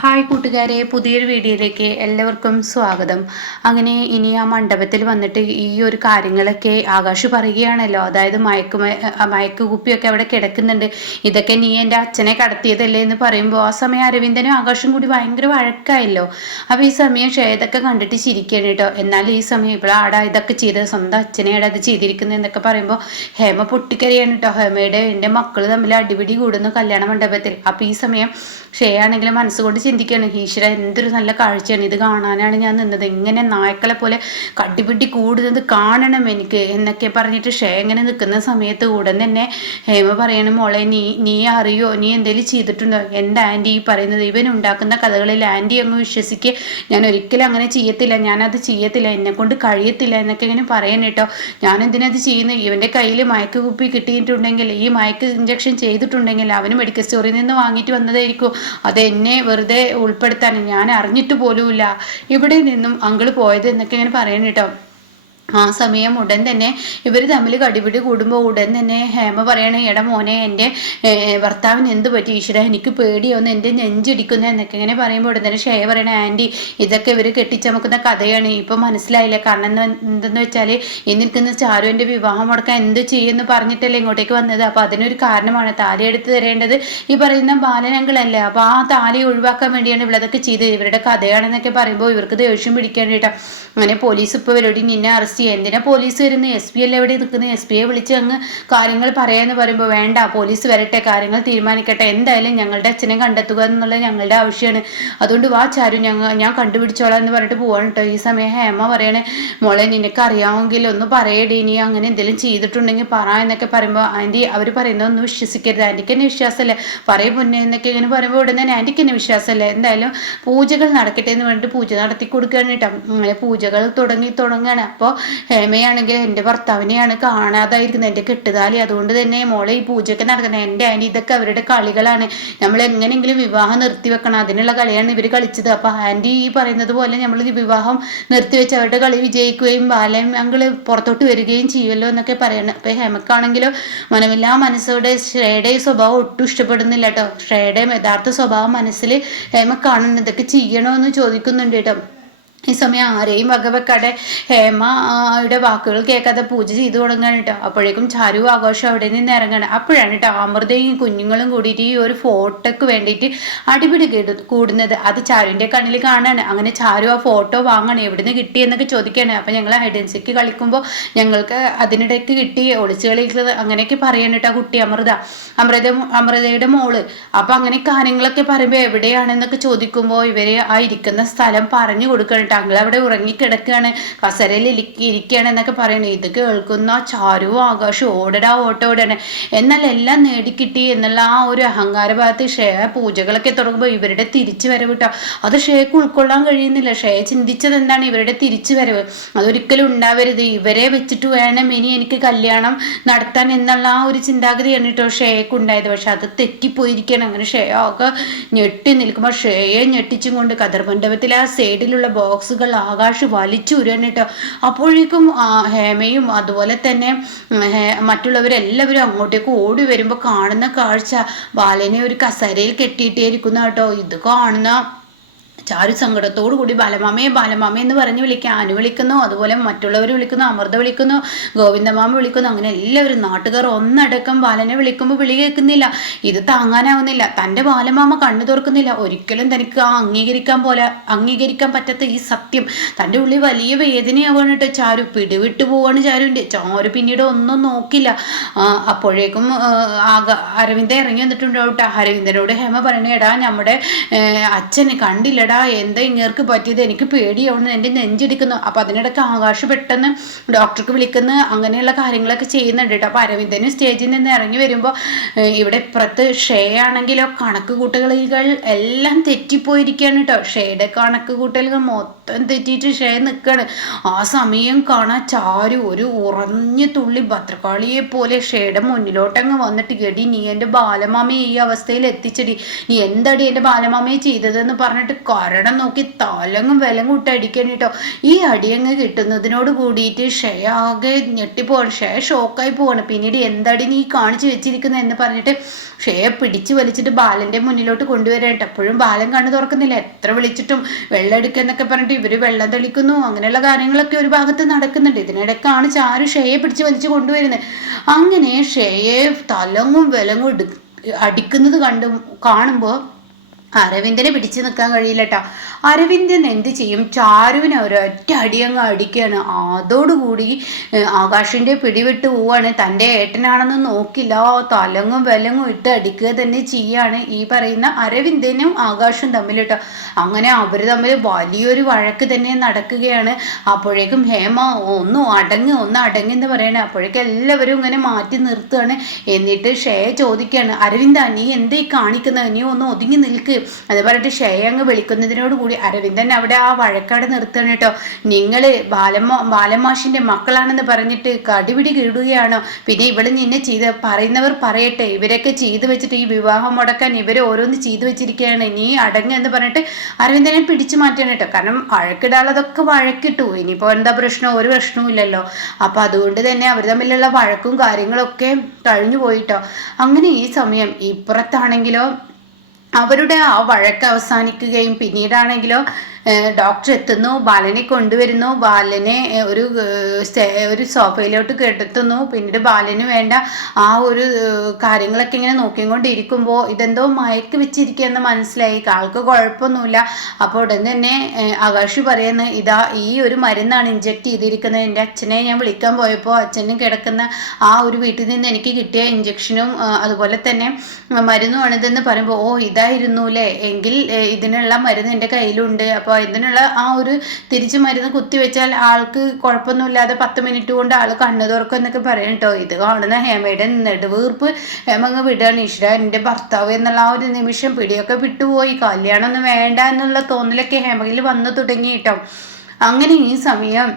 Hi കൂട്ടുകാരെ, പുതിയൊരു വീഡിയോയിലേക്ക് എല്ലാവർക്കും സ്വാഗതം. അങ്ങനെ ഇനി ആ മണ്ഡപത്തിൽ വന്നിട്ട് ഈ ഒരു കാര്യങ്ങളൊക്കെ ആകാശ് പറയുകയാണല്ലോ. അതായത് മയക്ക് കുപ്പിയൊക്കെ അവിടെ കിടക്കുന്നുണ്ട്, ഇതൊക്കെ നീ എൻ്റെ അച്ഛനെ കടത്തിയതല്ലേ എന്ന് പറയുമ്പോൾ ആ സമയം അരവിന്ദനും ആകാശും കൂടി ഭയങ്കര വഴക്കായല്ലോ. അപ്പോൾ ഈ സമയം ഷേതൊക്കെ കണ്ടിട്ട് ചിരിക്കുകയാണ് കേട്ടോ. എന്നാൽ ഈ സമയം ഇപ്പോൾ ആടാ ഇതൊക്കെ ചെയ്തത് സ്വന്തം അച്ഛനെയാണ് അത് ചെയ്തിരിക്കുന്നത് എന്നൊക്കെ പറയുമ്പോൾ ഹേമ പൊട്ടിക്കറിയാണ് കേട്ടോ. ഹേമയുടെ എൻ്റെ മക്കൾ തമ്മിൽ അടിപിടി കൂടുന്നു കല്യാണ മണ്ഡപത്തിൽ. അപ്പോൾ ഈ സമയം ഷേയാണെങ്കിലും മനസ്സുകൊണ്ട് ചിന്തിക്കുകയാണ്, ഈശ്വര എന്തൊരു നല്ല കാഴ്ചയാണ്, ഇത് കാണാനാണ് ഞാൻ നിന്നത്, ഇങ്ങനെ നായ്ക്കളെ പോലെ കടിപിടി കൂടുന്നത് കാണണം എനിക്ക് എന്നൊക്കെ പറഞ്ഞിട്ട് ഷേ ഇങ്ങനെ നിൽക്കുന്ന സമയത്ത് ഉടൻ തന്നെ ഹേമ പറയണം, മോളെ നീ അറിയോ, നീ എന്തെങ്കിലും ചെയ്തിട്ടുണ്ടോ? എൻ്റെ ആൻറ്റി ഈ പറയുന്നത് ഇവൻ ഉണ്ടാക്കുന്ന കഥകളിൽ ആൻറ്റി അങ്ങ് വിശ്വസിക്കുക, ഞാൻ ഒരിക്കലും അങ്ങനെ ചെയ്യത്തില്ല, ഞാനത് ചെയ്യത്തില്ല, എന്നെ കൊണ്ട് കഴിയത്തില്ല എന്നൊക്കെ ഇങ്ങനെ പറയാൻ കേട്ടോ. ഞാൻ എന്തിനത് ചെയ്യുന്നത്? ഇവൻ്റെ കയ്യിൽ മയക്ക് കുപ്പി കിട്ടിയിട്ടുണ്ടെങ്കിൽ, ഈ മയക്ക് ഇഞ്ചക്ഷൻ ചെയ്തിട്ടുണ്ടെങ്കിൽ അവന് മെഡിക്കൽ സ്റ്റോറിൽ നിന്ന് വാങ്ങിയിട്ട് വന്നതായിരിക്കും, അതെന്നെ വെറുതെ ഉൾപ്പെടുത്താൻ ഞാൻ അറിഞ്ഞിട്ട് പോലുമില്ല ഇവിടെ നിന്നും അങ്കിള് പോയത് എന്നൊക്കെ ഇങ്ങനെ പറയണം കേട്ടോ. ആ സമയം ഉടൻ തന്നെ ഇവർ തമ്മിൽ കടിപിടി കൂടുമ്പോൾ ഉടൻ തന്നെ ഹേമ പറയണേ, എടാ മോനെ എൻ്റെ ഭർത്താവിന് എന്ത് പറ്റി ഈശ്വര, എനിക്ക് പേടിയൊന്ന് എൻ്റെ നെഞ്ചിടിക്കുന്നു എന്നൊക്കെ ഇങ്ങനെ പറയുമ്പോൾ ഉടൻ തന്നെ ഷേ പറയണേ, ആൻറ്റി ഇതൊക്കെ ഇവർ കെട്ടിച്ചമക്കുന്ന കഥയാണ്, ഇപ്പം മനസ്സിലായില്ല. കാരണം എന്തെന്ന് വെച്ചാൽ നിൽക്കുന്ന ചാരുവിൻ്റെ വിവാഹം മുടക്കാൻ എന്ത് ചെയ്യുമെന്ന് പറഞ്ഞിട്ടല്ലേ ഇങ്ങോട്ടേക്ക് വന്നത്, അപ്പോൾ അതിനൊരു കാരണമാണ്, താലി എടുത്ത് തരേണ്ടത് ഈ പറയുന്ന ബാലനങ്ങളല്ലേ, അപ്പോൾ ആ താലി ഒഴിവാക്കാൻ വേണ്ടിയാണ് ഇവളതൊക്കെ ചെയ്തത്, ഇവരുടെ കഥയാണെന്നൊക്കെ പറയുമ്പോൾ ഇവർക്ക് ദേഷ്യം പിടിക്കാൻ കേട്ടോ. അങ്ങനെ പോലീസ് ഇപ്പോൾ ഇവരോട് നിന്നെ അറസ്റ്റ് ചെയ്യുക, എന്തിനാ പോലീസ് വരുന്നത്, എസ് പി അല്ലേ എവിടെ നിൽക്കുന്നത്, എസ് പിയെ വിളിച്ച് അങ്ങ് കാര്യങ്ങൾ പറയാമെന്ന് പറയുമ്പോൾ വേണ്ട, പോലീസ് വരട്ടെ, കാര്യങ്ങൾ തീരുമാനിക്കട്ടെ, എന്തായാലും ഞങ്ങളുടെ അച്ഛനെ കണ്ടെത്തുക എന്നുള്ളത് ഞങ്ങളുടെ ആവശ്യമാണ്, അതുകൊണ്ട് വാ ചാരു, ഞാൻ കണ്ടുപിടിച്ചോളാം എന്ന് പറഞ്ഞിട്ട് പോവാണ് കേട്ടോ. ഈ സമയം ഹേമ പറയണേ, മോളെ നിനക്ക് അറിയാമെങ്കിൽ ഒന്ന് പറയടി, നീ അങ്ങനെ എന്തെങ്കിലും ചെയ്തിട്ടുണ്ടെങ്കിൽ പറ എന്നൊക്കെ പറയുമ്പോൾ ആൻറ്റി അവർ പറയുന്നതൊന്നും വിശ്വസിക്കരുത്, ആൻറ്റിക്ക് എന്നെ വിശ്വാസമല്ലേ, പറയും മുന്നേ എന്നൊക്കെ ഇങ്ങനെ പറയുമ്പോൾ ഉടനെ ആൻറ്റിക്ക് എന്നെ വിശ്വാസമല്ലേ, എന്തായാലും പൂജകൾ നടക്കട്ടെ എന്ന് പറഞ്ഞിട്ട് പൂജ നടത്തി കൊടുക്കുകയാണ് കേട്ടോ. അങ്ങനെ പൂജകൾ തുടങ്ങുകയാണ്. അപ്പോൾ ഹേമയാണെങ്കിൽ എൻ്റെ ഭർത്താവിനെയാണ് കാണാതായിരിക്കുന്നത്, എൻ്റെ കെട്ടുതാലി, അതുകൊണ്ട് തന്നെ മോളെ ഈ പൂജയൊക്കെ നടക്കുന്നത്, എൻ്റെ ആൻറ്റി ഇതൊക്കെ അവരുടെ കളികളാണ്, നമ്മൾ എങ്ങനെയെങ്കിലും വിവാഹം നിർത്തിവെക്കണം, അതിനുള്ള കളിയാണ് ഇവർ കളിച്ചത്, അപ്പോൾ ആൻറ്റി ഈ പറയുന്നത് പോലെ നമ്മൾ ഈ വിവാഹം നിർത്തിവെച്ച് അവരുടെ കളി വിജയിക്കുകയും ബാലൻ അങ്കിള് പുറത്തോട്ട് വരികയും ചെയ്യുമല്ലോ എന്നൊക്കെ പറയണം. അപ്പോൾ ഹേമക്കാണെങ്കിലോ മനമില്ലാ മനസ്സോടെ ശ്രേയുടെ സ്വഭാവം ഒട്ടും ഇഷ്ടപ്പെടുന്നില്ല കേട്ടോ. ശ്രേയുടെ യഥാർത്ഥ സ്വഭാവം മനസ്സിൽ ഹേമ കാണുന്നു, ഇതൊക്കെ ചെയ്യണമെന്ന് ചോദിക്കുന്നുണ്ട് കേട്ടോ. ഈ സമയം ആരെയും വകവെക്കാതെ ഹേമയുടെ വാക്കുകൾ കേൾക്കാതെ പൂജ ചെയ്തു തുടങ്ങാണ് കേട്ടോ. അപ്പോഴേക്കും ചാരു ആഘോഷം അവിടെ നിന്ന് ഇറങ്ങാണ്. അപ്പോഴാണ് കേട്ടോ അമൃതയും കുഞ്ഞുങ്ങളും കൂടിയിട്ട് ഈ ഒരു ഫോട്ടോക്ക് വേണ്ടിയിട്ട് അടിപിടി കൂടുന്നത്. അത് ചാരുവിൻ്റെ കണ്ണിൽ കാണാണ്. അങ്ങനെ ചാരു ആ ഫോട്ടോ വാങ്ങണം, എവിടുന്ന് കിട്ടി എന്നൊക്കെ ചോദിക്കുകയാണ്. അപ്പം ഞങ്ങൾ ഹൈഡൻസിക്ക് കളിക്കുമ്പോൾ ഞങ്ങൾക്ക് അതിനിടയ്ക്ക് കിട്ടി, ഒളിച്ചു കളിക്കുന്നത് അങ്ങനെയൊക്കെ പറയാണ് കേട്ടോ കുട്ടി അമൃതയുടെ മോള്. അപ്പം അങ്ങനെ കാര്യങ്ങളൊക്കെ പറയുമ്പോൾ എവിടെയാണെന്നൊക്കെ ചോദിക്കുമ്പോൾ ഇവർ ആ ഇരിക്കുന്ന സ്ഥലം പറഞ്ഞു കൊടുക്കണം. അങ്കിൾ അവിടെ ഉറങ്ങിക്കിടക്കുകയാണ്, കസരയിൽ ഇരിക്കുകയാണ് എന്നൊക്കെ പറയുന്നത്. ഇത് കേൾക്കുന്ന ചാരുവും ആകാശവും ഓടോടാണ്. എന്നാൽ എല്ലാം നേടിക്കിട്ടി എന്നുള്ള ആ ഒരു അഹങ്കാര ഭാഗത്ത് ഷേ പൂജകളൊക്കെ തുടങ്ങുമ്പോൾ ഇവരുടെ തിരിച്ചു വരവ് കേട്ടോ, അത് ഷേക്ക് ഉൾക്കൊള്ളാൻ കഴിയുന്നില്ല. ഷേ ചിന്തിച്ചത് എന്താണ്, ഇവരുടെ തിരിച്ചു വരവ് അതൊരിക്കലും ഉണ്ടാവരുത്, ഇവരെ വെച്ചിട്ട് വേണം ഇനി എനിക്ക് കല്യാണം നടത്താൻ എന്നുള്ള ആ ഒരു ചിന്താഗതിയാണ് കേട്ടോ ഷേക്ക് ഉണ്ടായത്. പക്ഷെ അത് തെറ്റിപ്പോയിരിക്കുകയാണ്. അങ്ങനെ ഷേ ഒക്കെ ഞെട്ടി നിൽക്കുമ്പോൾ ഷേയെ ഞെട്ടിച്ചും കൊണ്ട് കതിർ മണ്ഡപത്തിലെ ആ സൈഡിലുള്ള ബോക്സുകൾ ആകാശ് വലിച്ചുരുവാൻ കേട്ടോ. അപ്പോഴേക്കും ഹേമയും അതുപോലെ തന്നെ മറ്റുള്ളവരെല്ലാവരും അങ്ങോട്ടേക്ക് ഓടി വരുമ്പോൾ കാണുന്ന കാഴ്ച ബാലനെ ഒരു കസേരയിൽ കെട്ടിയിട്ടേയിരിക്കുന്ന കേട്ടോ. ഇത് കാണുന്ന ചാരു സങ്കടത്തോടു കൂടി ബാലമാമയെ എന്ന് പറഞ്ഞ് വിളിക്കുക, അനു വിളിക്കുന്നു, അതുപോലെ മറ്റുള്ളവർ വിളിക്കുന്നു, അമൃത വിളിക്കുന്നു, ഗോവിന്ദമാമ വിളിക്കുന്നു. അങ്ങനെ എല്ലാവരും നാട്ടുകാർ ഒന്നടക്കം ബാലനെ വിളിക്കുമ്പോൾ വിളി കേൾക്കുന്നില്ല. ഇത് താങ്ങാനാവുന്നില്ല, തൻ്റെ ബാലമാമ കണ്ണു തുറക്കുന്നില്ല. ഒരിക്കലും തനിക്ക് അംഗീകരിക്കാൻ പറ്റാത്ത ഈ സത്യം തൻ്റെ ഉള്ളിൽ വലിയ വേദനയാവാണ് കേട്ടോ. ചാരു പിടിവിട്ടു പോവാണ് ചാരു പിന്നീട് ഒന്നും നോക്കില്ല. അപ്പോഴേക്കും അരവിന്ദ ഇറങ്ങി വന്നിട്ടുണ്ട് കേട്ടോ. അരവിന്ദനോട് ഹേമ പറയണേ, എടാ നമ്മുടെ അച്ഛനെ കണ്ടില്ലടാ, എന്താ ഇങ്ങേർക്ക് പറ്റിയത്, എനിക്ക് പേടിയാവുന്നു, എൻ്റെ നെഞ്ചിടിക്കുന്നു. അപ്പം അതിനിടയ്ക്ക് ആകാശ് പെട്ടെന്ന് ഡോക്ടർക്ക് വിളിക്കുന്ന അങ്ങനെയുള്ള കാര്യങ്ങളൊക്കെ ചെയ്യുന്നുണ്ട് കേട്ടോ. അപ്പം അരവിന്ദന് സ്റ്റേജിൽ നിന്ന് ഇറങ്ങി വരുമ്പോൾ ഇവിടെ ഇപ്പുറത്ത് ഷേ ആണെങ്കിലോ കണക്ക് കൂട്ടലുകൾ എല്ലാം തെറ്റിപ്പോയിരിക്കുകയാണ് കേട്ടോ. ഷേയുടെ കണക്ക് കൂട്ടലുകൾ മൊത്തം തെറ്റിയിട്ട് ഷേ നിൽക്കുകയാണ്. ആ സമയം കാണാൻ ചാരു ഒരു ഉറഞ്ഞ തുള്ളി ഭദ്രകാളിയെ പോലെ ഷേയുടെ മുന്നിലോട്ടങ്ങ് വന്നിട്ട്, എടി നീ എൻ്റെ ബാലമാമയെ ഈ അവസ്ഥയിൽ എത്തിച്ചടി, നീ എന്തടി എൻ്റെ ബാലമാമയെ ചെയ്തതെന്ന് പറഞ്ഞിട്ട് കാരണം നോക്കി തലങ്ങും വിലങ്ങും ഇട്ട് അടിക്കണം കേട്ടോ. ഈ അടിയങ്ങ് കിട്ടുന്നതിനോട് കൂടിയിട്ട് ഷെയ ആകെ ഞെട്ടിപ്പോവാണ്. ഷെയ ഷോക്കായി പോവാണ്. പിന്നീട് എന്താടി നീ കാണിച്ചു വെച്ചിരിക്കുന്നത് എന്ന് പറഞ്ഞിട്ട് ഷെയെ പിടിച്ചു വലിച്ചിട്ട് ബാലന്റെ മുന്നിലോട്ട് കൊണ്ടുവരാനായിട്ട്. അപ്പോഴും ബാലൻ കണ്ണു തുറക്കുന്നില്ല. എത്ര വിളിച്ചിട്ടും വെള്ളം എടുക്കുന്നൊക്കെ പറഞ്ഞിട്ട് ഇവര് വെള്ളം തെളിക്കുന്നു, അങ്ങനെയുള്ള കാര്യങ്ങളൊക്കെ ഒരു ഭാഗത്ത് നടക്കുന്നുണ്ട്. ഇതിനിടയ്ക്കാണ് ചാരു ഷെയെ പിടിച്ചു വലിച്ചു കൊണ്ടുവരുന്നത്. അങ്ങനെ ഷെയെ തലങ്ങും വിലങ്ങും അടിക്കുന്നത് കാണുമ്പോൾ അരവിന്ദനെ പിടിച്ചു നിൽക്കാൻ കഴിയില്ലട്ടാ. അരവിന്ദൻ എന്ത് ചെയ്യും? ചാരുവിനെ ഒരൊറ്റ അടിയങ്ങ് അടിക്കുകയാണ്. അതോടുകൂടി ആകാശിന്റെ പിടിവിട്ട് പോവാണ്. തൻ്റെ ഏട്ടനാണെന്ന് നോക്കില്ല, തലങ്ങും വിലങ്ങും ഇട്ട് അടിക്കുക തന്നെ ചെയ്യാണ് ഈ പറയുന്ന അരവിന്ദനും ആകാശും തമ്മിലിട്ടോ. അങ്ങനെ അവർ തമ്മിൽ വലിയൊരു വഴക്ക് തന്നെ നടക്കുകയാണ്. അപ്പോഴേക്കും ഹേമ ഒന്ന് അടങ്ങ് എന്ന് പറയണേ. അപ്പോഴേക്കും എല്ലാവരും ഇങ്ങനെ മാറ്റി നിർത്തുകയാണ്. എന്നിട്ട് ഷെയ ചോദിക്കുകയാണ്, അരവിന്ദ നീ എന്തേ കാണിക്കുന്നത്? നീ ഒന്ന് ഒതുങ്ങി നിൽക്ക്. അത് പറഞ്ഞിട്ട് ഷെയ അങ്ങ് വിളിക്കുന്നതിനോട് കൂടി അരവിന്ദൻ അവിടെ ആ വഴക്കാട് നിർത്തണം കേട്ടോ. നിങ്ങള് ബാലമാഷിന്റെ മക്കളാണെന്ന് പറഞ്ഞിട്ട് കടിപിടി കിടുകയാണോ? പിന്നെ ഇവള് നിന്നെ പറയുന്നവർ പറയട്ടെ, ഇവരൊക്കെ ചെയ്തു വെച്ചിട്ട് ഈ വിവാഹം മുടക്കാൻ ഇവര് ഓരോന്ന് ചെയ്തു വെച്ചിരിക്കുകയാണ്, നീ അടങ്ങ് എന്ന് പറഞ്ഞിട്ട് അരവിന്ദനെ പിടിച്ചു മാറ്റണം കേട്ടോ. കാരണം വഴക്കിടാളതൊക്കെ വഴക്കിട്ടു. ഇനിയിപ്പോ എന്താ പ്രശ്നം? ഒരു പ്രശ്നവും ഇല്ലല്ലോ. അപ്പൊ അതുകൊണ്ട് തന്നെ അവർ തമ്മിലുള്ള വഴക്കും കാര്യങ്ങളൊക്കെ കഴിഞ്ഞു പോയിട്ടോ. അങ്ങനെ ഈ സമയം ഇപ്പുറത്താണെങ്കിലോ അവരുടെ ആ വഴക്ക് അവസാനിക്കുകയും പിന്നീടാണെങ്കിലോ ഡോക്ടർ എത്തുന്നു, ബാലനെ കൊണ്ടുവരുന്നു, ബാലനെ ഒരു സോഫയിലോട്ട് കിടത്തുന്നു. പിന്നീട് ബാലന് വേണ്ട ആ ഒരു കാര്യങ്ങളൊക്കെ ഇങ്ങനെ നോക്കിക്കൊണ്ടിരിക്കുമ്പോൾ ഇതെന്തോ മയക്ക് വെച്ചിരിക്കുകയെന്ന് മനസ്സിലായി. ആൾക്ക് കുഴപ്പമൊന്നുമില്ല. അപ്പോൾ ഉടൻ തന്നെ ആകാശ് പറയുന്നത്, ഇതാ ഈ ഒരു മരുന്നാണ് ഇഞ്ചെക്ട് ചെയ്തിരിക്കുന്നത്. എൻ്റെ അച്ഛനെ ഞാൻ വിളിക്കാൻ പോയപ്പോൾ അച്ഛനും കിടക്കുന്ന ആ ഒരു വീട്ടിൽ നിന്ന് എനിക്ക് കിട്ടിയ ഇഞ്ചക്ഷനും അതുപോലെ തന്നെ മരുന്നുമാണിതെന്ന് പറയുമ്പോൾ, ഓ ഇതായിരുന്നു അല്ലേ, എങ്കിൽ ഇതിനുള്ള മരുന്ന് എൻ്റെ കയ്യിലുണ്ട്. അപ്പോൾ ഇതിനുള്ള ആ ഒരു തിരിച്ചു മരുന്ന് കുത്തിവെച്ചാൽ ആൾക്ക് കുഴപ്പമൊന്നുമില്ലാതെ 10 മിനിറ്റ് കൊണ്ട് ആൾ കണ്ണു തുറക്കും എന്നൊക്കെ പറയും കേട്ടോ. ഇത് കാണുന്ന ഹേമയുടെ നെടുവീർപ്പ് ഹേമ അങ്ങ് വിടുകയാണ്. ഈശ്വര, എൻ്റെ ഭർത്താവ് എന്നുള്ള ആ ഒരു നിമിഷം പിടിയൊക്കെ വിട്ടുപോയി. കല്യാണം ഒന്നും വേണ്ട എന്നുള്ള തോന്നലൊക്കെ ഹേമയിൽ വന്നു തുടങ്ങി കേട്ടോ. അങ്ങനെ ഈ സമയം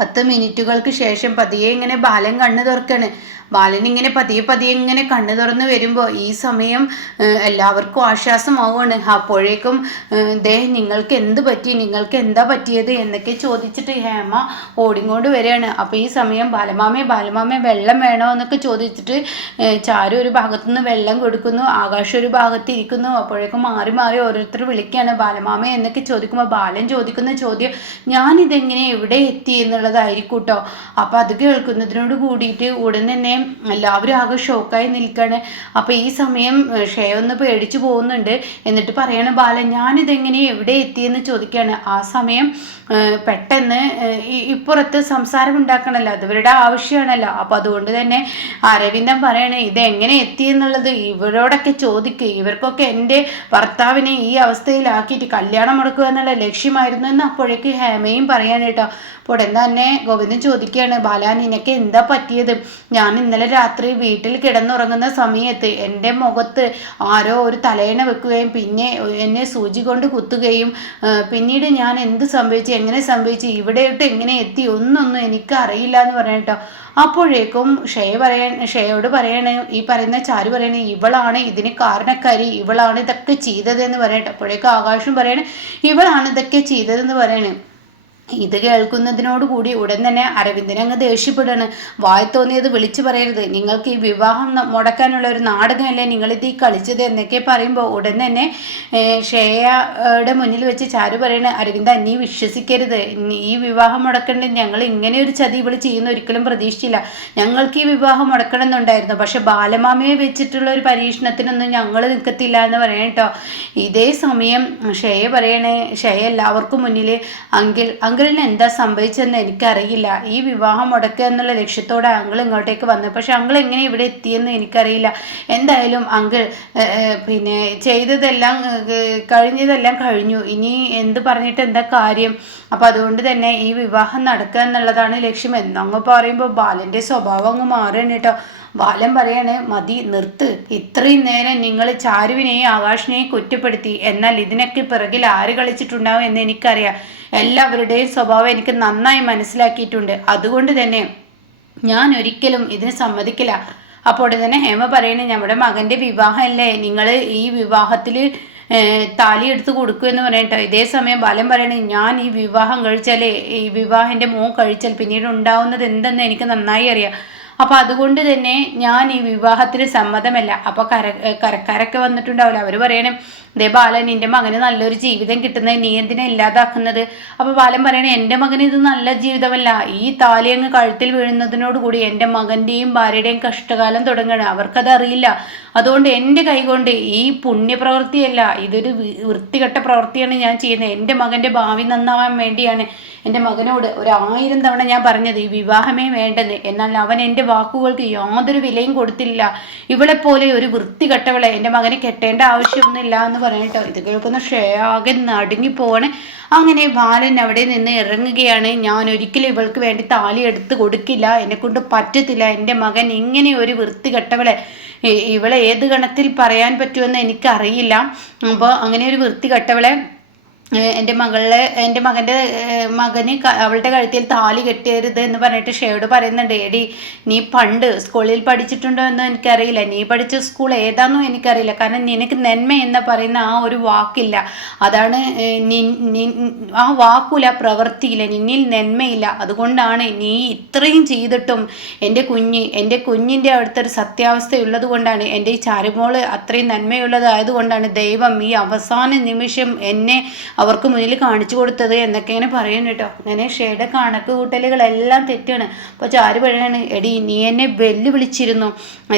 10 മിനിറ്റുകൾക്ക് ശേഷം പതിയെ ഇങ്ങനെ ബാലൻ കണ്ണു തുറക്കാണ്. ബാലൻ ഇങ്ങനെ പതിയെ ഇങ്ങനെ കണ്ണു തുറന്ന് വരുമ്പോൾ ഈ സമയം എല്ലാവർക്കും ആശ്വാസമാവുകയാണ്. അപ്പോഴേക്കും നിങ്ങൾക്ക് എന്ത് പറ്റി, നിങ്ങൾക്ക് എന്താ പറ്റിയത് എന്നൊക്കെ ചോദിച്ചിട്ട് ഹേമ ഓടിങ്ങോണ്ട് വരികയാണ്. അപ്പോൾ ഈ സമയം ബാലമാമേ വെള്ളം വേണോ എന്നൊക്കെ ചോദിച്ചിട്ട് ചാരു ഒരു ഭാഗത്തുനിന്ന് വെള്ളം കൊടുക്കുന്നു, ആകാശം ഒരു ഭാഗത്ത് ഇരിക്കുന്നു. അപ്പോഴേക്കും മാറി ഓരോരുത്തർ വിളിക്കുകയാണ് ബാലമാമ എന്നൊക്കെ ചോദിക്കുമ്പോൾ ബാലൻ ചോദിക്കുന്ന ചോദ്യം ഞാനിതെങ്ങനെ എവിടെ എത്തി എന്നുള്ളതായിരിക്കും കേട്ടോ. അപ്പോൾ അത് കേൾക്കുന്നതിനോട് കൂടിയിട്ട് ഉടൻ തന്നെ എല്ലാവരും ആകെ ഷോക്കായി നിൽക്കുകയാണ്. അപ്പോൾ ഈ സമയം ഷെയ ഒന്ന് പേടിച്ചു പോകുന്നുണ്ട്. എന്നിട്ട് പറയാണ് ബാലൻ ഞാനിതെങ്ങനെ എവിടെ എത്തിയെന്ന് ചോദിക്കുകയാണ്. ആ സമയം പെട്ടെന്ന് ഇപ്പുറത്ത് സംസാരം ഉണ്ടാക്കണമല്ലോ, അത് ഇവരുടെ ആവശ്യമാണല്ലോ. അപ്പോൾ അതുകൊണ്ട് തന്നെ അരവിന്ദൻ പറയണേ ഇതെങ്ങനെ എത്തിയെന്നുള്ളത് ഇവരോടൊക്കെ ചോദിക്കുക, ഇവർക്കൊക്കെ എൻ്റെ ഭർത്താവിനെ ഈ അവസ്ഥയിലാക്കിയിട്ട് കല്യാണം മുടക്കുക എന്നുള്ള ലക്ഷ്യമായിരുന്നു എന്ന് അപ്പോഴേക്ക് ഹേമയും പറയാൻ കേട്ടോ. അപ്പോൾ ഉടൻ തന്നെ ഗോവിന്ദൻ ചോദിക്കുകയാണ്, ബാല നിനക്ക് എന്താ പറ്റിയത്? ഞാൻ ഇന്നലെ രാത്രി വീട്ടിൽ കിടന്നുറങ്ങുന്ന സമയത്ത് എൻ്റെ മുഖത്ത് ആരോ ഒരു തലയണ വെക്കുകയും പിന്നെ എന്നെ സൂചി കൊണ്ട് കുത്തുകയും പിന്നീട് ഞാൻ എന്ത് സംഭവിച്ചു, എങ്ങനെ സംഭവിച്ചു, ഇവിടെയോട്ട് എങ്ങനെ എത്തി ഒന്നൊന്നും എനിക്ക് അറിയില്ല എന്ന് പറഞ്ഞിട്ടോ. അപ്പോഴേക്കും ഷെയോട് പറയണേ, ഈ പറയുന്ന ചാരു പറയണേ ഇവളാണ് ഇതിന് കാരണക്കാരി, ഇവളാണ് ഇതൊക്കെ ചെയ്തതെന്ന് പറയട്ടെ. അപ്പോഴേക്കും ആകാശം പറയണേ ഇവളാണ് ഇതൊക്കെ ചെയ്തതെന്ന് പറയണേ. ഇത് കേൾക്കുന്നതിനോട് കൂടി ഉടൻ തന്നെ അരവിന്ദൻ അങ്ങ് ദേഷ്യപ്പെടാണ്. വായി തോന്നിയത് വിളിച്ചു പറയരുത്, നിങ്ങൾക്ക് ഈ വിവാഹം മുടക്കാനുള്ള ഒരു നാടകമല്ലേ നിങ്ങളിത് ഈ കളിച്ചത് എന്നൊക്കെ പറയുമ്പോൾ ഉടൻ തന്നെ ഷെയയുടെ മുന്നിൽ വെച്ച് ചാരു പറയണ, അരവിന്ദ നീ വിശ്വസിക്കരുത്, ഈ വിവാഹം മുടക്കേണ്ടത് ഞങ്ങൾ ഇങ്ങനെ ഒരു ചതി ഇവള് ചെയ്യുന്ന ഒരിക്കലും പ്രതീക്ഷിച്ചില്ല. ഞങ്ങൾക്ക് ഈ വിവാഹം മുടക്കണമെന്നുണ്ടായിരുന്നു, പക്ഷെ ബാലമാമയെ വെച്ചിട്ടുള്ള ഒരു പരീക്ഷണത്തിനൊന്നും ഞങ്ങൾ നിൽക്കത്തില്ല എന്ന് പറയണം കേട്ടോ. ഇതേ സമയം ഷെയ എല്ലാവർക്കും മുന്നിൽ അങ്കിളിന് എന്താ സംഭവിച്ചതെന്ന് എനിക്കറിയില്ല, ഈ വിവാഹം മുടക്കുക എന്നുള്ള ലക്ഷ്യത്തോടെ അങ്കിൾ ഇങ്ങോട്ടേക്ക് വന്നു, പക്ഷെ അങ്കിൾ എങ്ങനെ ഇവിടെ എത്തിയെന്ന് എനിക്കറിയില്ല. എന്തായാലും അങ്കിൾ പിന്നെ ചെയ്തതെല്ലാം കഴിഞ്ഞതെല്ലാം കഴിഞ്ഞു, ഇനി എന്ത് പറഞ്ഞിട്ട് എന്താ കാര്യം? അപ്പം അതുകൊണ്ട് തന്നെ ഈ വിവാഹം നടക്കുക എന്നുള്ളതാണ് ലക്ഷ്യം എന്നങ്ങ് പറയുമ്പോൾ ബാലൻ്റെ സ്വഭാവം അങ്ങ് മാറുകയാണ് കേട്ടോ. ബാലൻ പറയാണ്, മതി നിർത്ത്, ഇത്രയും നേരം നിങ്ങൾ ചാരുവിനെയും ആകാശിനെയും കുറ്റപ്പെടുത്തി, എന്നാൽ ഇതിനൊക്കെ പിറകിൽ ആര് കളിച്ചിട്ടുണ്ടാവും എന്ന് എനിക്കറിയാം. എല്ലാവരുടെയും സ്വഭാവം എനിക്ക് നന്നായി മനസ്സിലാക്കിയിട്ടുണ്ട്, അതുകൊണ്ട് തന്നെ ഞാൻ ഒരിക്കലും ഇതിന് സമ്മതിക്കില്ല. അപ്പോൾ തന്നെ ഹേമ പറയണേ, നമ്മുടെ മകൻ്റെ വിവാഹമല്ലേ, നിങ്ങൾ ഈ വിവാഹത്തിൽ താലി എടുത്ത് കൊടുക്കുമെന്ന് പറയട്ടോ. ഇതേ സമയം ബാലൻ പറയണേ, ഞാൻ ഈ വിവാഹം കഴിച്ചാൽ, ഈ വിവാഹൻ്റെ മോൻ കഴിച്ചാൽ പിന്നീട് ഉണ്ടാവുന്നത് എന്തെന്ന് എനിക്ക് നന്നായി അറിയാം. അപ്പോൾ അതുകൊണ്ട് തന്നെ ഞാൻ ഈ വിവാഹത്തിന് സമ്മതമല്ല. അപ്പോൾ കരക്കാരൊക്കെ വന്നിട്ടുണ്ടാവില്ല. അവർ പറയണേ, ദേ ബാലൻ, നിന്റെ മകന് നല്ലൊരു ജീവിതം കിട്ടുന്നത് നീ എന്തിനാ ഇല്ലാതാക്കുന്നത്? അപ്പോൾ ബാലൻ പറയണേ, എൻ്റെ മകന് ഇത് നല്ല ജീവിതമല്ല. ഈ താലി അങ്ങ് കഴുത്തിൽ വീഴുന്നതിനോടുകൂടി എൻ്റെ മകൻ്റെയും ഭാര്യയുടെയും കഷ്ടകാലം തുടങ്ങുകയാണ്. അവർക്കത് അറിയില്ല. അതുകൊണ്ട് എൻ്റെ കൈകൊണ്ട് ഈ പുണ്യപ്രവൃത്തിയല്ല, ഇതൊരു വൃത്തികെട്ട പ്രവൃത്തിയാണ് ഞാൻ ചെയ്യുന്നത്. എൻ്റെ മകൻ്റെ ഭാവി നന്നാവാൻ വേണ്ടിയാണ് എൻ്റെ മകനോട് 1000 തവണ ഞാൻ പറഞ്ഞത് ഈ വിവാഹമേ വേണ്ടെന്ന്. എന്നാൽ അവൻ എൻ്റെ വാക്കുകൾക്ക് യാതൊരു വിലയും കൊടുത്തില്ല. ഇവളെപ്പോലെ ഒരു വൃത്തികെട്ടവളെ എൻ്റെ മകനെ കെട്ടേണ്ട ആവശ്യമൊന്നുമില്ല എന്ന് പറഞ്ഞിട്ടോ. ഇത് കേൾക്കുന്ന ഷേയാകെ നടുങ്ങിപ്പോവാണ്. അങ്ങനെ ബാലൻ അവിടെ നിന്ന് ഇറങ്ങുകയാണ്. ഞാൻ ഒരിക്കലും ഇവൾക്ക് വേണ്ടി താലി എടുത്ത് കൊടുക്കില്ല, എന്നെക്കൊണ്ട് പറ്റത്തില്ല. എൻ്റെ മകൻ ഇങ്ങനെ ഒരു വൃത്തികെട്ടവളെ, ഇവളെ ഏത് ഗണത്തിൽ പറയാൻ പറ്റുമെന്ന് എനിക്കറിയില്ല. അപ്പോൾ അങ്ങനെ ഒരു വൃത്തികെട്ടവളെ എൻ്റെ മകൻ്റെ മകന് അവളുടെ കഴുത്തിൽ താലി കെട്ടിയരുത് എന്ന് പറഞ്ഞിട്ട് ഷേയോട് പറയുന്നുണ്ട്. എടി, നീ പണ്ട് സ്കൂളിൽ പഠിച്ചിട്ടുണ്ടോ എന്ന് എനിക്കറിയില്ല, നീ പഠിച്ച സ്കൂൾ ഏതാണെന്നോ എനിക്കറിയില്ല. കാരണം നിനക്ക് നന്മ എന്ന് പറയുന്ന ആ ഒരു വാക്കില്ല. അതാണ് ആ വാക്കില്ല, പ്രവൃത്തിയില്ല, നിന്നിൽ നന്മയില്ല. അതുകൊണ്ടാണ് നീ ഇത്രയും ചെയ്തിട്ടും എൻ്റെ കുഞ്ഞിൻ്റെ അടുത്തൊരു സത്യാവസ്ഥയുള്ളത് കൊണ്ടാണ്, എൻ്റെ ഈ ചാരുമോള് അത്രയും നന്മയുള്ളതായതുകൊണ്ടാണ് ദൈവം ഈ അവസാന നിമിഷം എന്നെ അവർക്ക് മുന്നിൽ കാണിച്ചു കൊടുത്തത് എന്നൊക്കെ ഇങ്ങനെ പറയുന്നു കേട്ടോ. അങ്ങനെ ഷേയുടെ കണക്ക് കൂട്ടലുകളെല്ലാം തെറ്റാണ്. അപ്പോൾ ചാരു പറയാണ്, എടി, നീ എന്നെ വെല്ലുവിളിച്ചിരുന്നു,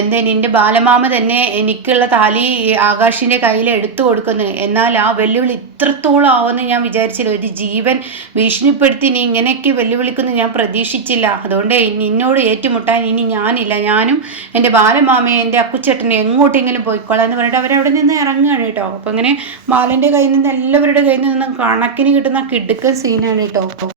എന്തേ നിൻ്റെ ബാലമാമ തന്നെ എനിക്കുള്ള താലി ആകാശിൻ്റെ കയ്യിൽ എടുത്തു കൊടുക്കുന്നു. എന്നാൽ ആ വെല്ലുവിളി ഇത്രത്തോളം ആവുമെന്ന് ഞാൻ വിചാരിച്ചില്ല. ഒരു ജീവൻ ഭീഷണിപ്പെടുത്തി നീ ഇങ്ങനെയൊക്കെ വെല്ലുവിളിക്കുന്നു ഞാൻ പ്രതീക്ഷിച്ചില്ല. അതുകൊണ്ട് നിന്നോട് ഏറ്റുമുട്ടാൻ ഇനി ഞാനില്ല. ഞാനും എൻ്റെ ബാലമാമയെ, എൻ്റെ അക്കുച്ചേട്ടനെ എങ്ങോട്ടെങ്കിലും പോയിക്കോളാം എന്ന് പറഞ്ഞിട്ട് അവരവിടെ നിന്ന് ഇറങ്ങുകയാണ് കേട്ടോ. അപ്പോൾ അങ്ങനെ ബാലൻ്റെ കയ്യിൽ നിന്ന് എല്ലാവരുടെ കയ്യിൽ നിന്ന് കണക്കിന് കിട്ടുന്ന കിടുക്കൻ സീനാണ് കേട്ടോ.